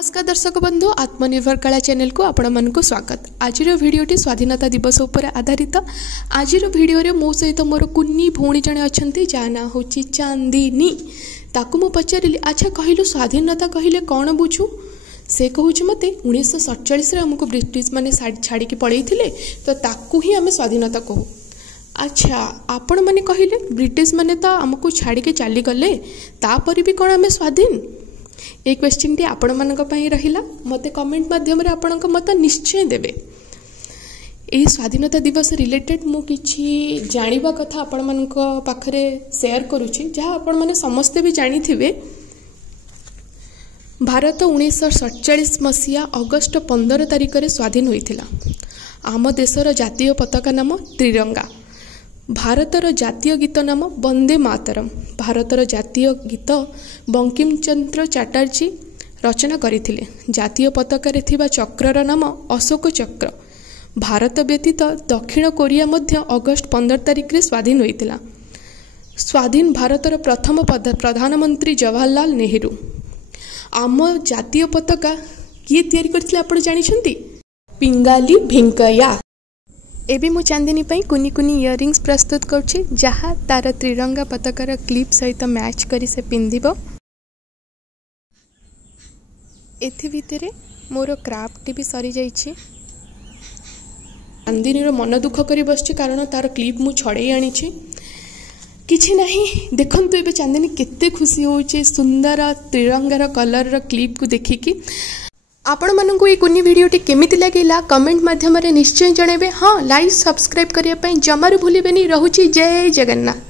नमस्कार दर्शक बंधु आत्मनिर्भर कला चैनल को आपण मानक स्वागत। आज भिडियोटी स्वाधीनता दिवस उपर आधारित। आज भिडियो रे मो सहित मोर कुन्नी भौणी जने अच्छी जा ना हूँ चांदिनी। ताकू मु पचारि अच्छा कहलु स्वाधीनता कहले कौन बुझू। से कहूँ मत 1947 आमको ब्रिटिश माने छाड़ी पड़े तो ताकू ही आम स्वाधीनता कहू। अच्छा आपण मैंने कहले ब्रिटिश माने तो आमको छाड़ी के चली गले तापर भी कौन आम स्वाधीन। ये क्वेश्चन टी आपण मानक पई रहिला। मते कमेंट माध्यम रे आपणक मत निश्चय देबे। ए स्वाधीनता दिवस रिलेटेड मु किछि जानिबा कथा आपण मानक पाखरे शेयर करूछि जहा आपण माने समस्ते भी जानि थिबे। भारत 1947 मसीहा अगस्त 15 तारिख रे स्वाधीन होइथिला। आम देशर जातीय पताका नाम त्रिरंगा। भारतर जातीय गीत नाम वंदे मातरम। भारतर जातीय गीत बंकिम चंद्र चटर्जी रचना करथिले। जातीय पताका रे थिबा चक्रर नाम अशोक चक्र। भारत व्यतीत दक्षिण कोरिया मध्य अगस्त 15 तारिख रे स्वाधीन होइतिला। स्वाधीन भारतर प्रथम प्रधानमंत्री जवाहरलाल नेहरू। आम जातीय पताका किए तैयारी करथिले आपण जानिछंती? पिंगाली भेंकैया। एबी मु चांदिनी पई कुनी कुनी इयरिंग्स प्रस्तुत करछि जहा तार त्रिरंगा पताकार क्लिप सहित मैच करी से पिंधिबो। एथि भितरे मोर क्राफ्ट भी सरी जाइछि। चांदिनी रो मन दुख करी बसछि कारण तार क्लिप मु छड़े आनिछि। किछि नाही देखंतु एबे चांदिनी केते खुशी होउछि सुंदर त्रिरंगार कलर रो क्लिप को देखिकी। आपण मानू ये कुनी भिडियोटी केमिति लगिला कमेंट माध्यम निश्चय जणेबे। हाँ लाइक सब्सक्राइब करिया पई जमारू भूलिबेनी। रहुछि जय जगन्नाथ।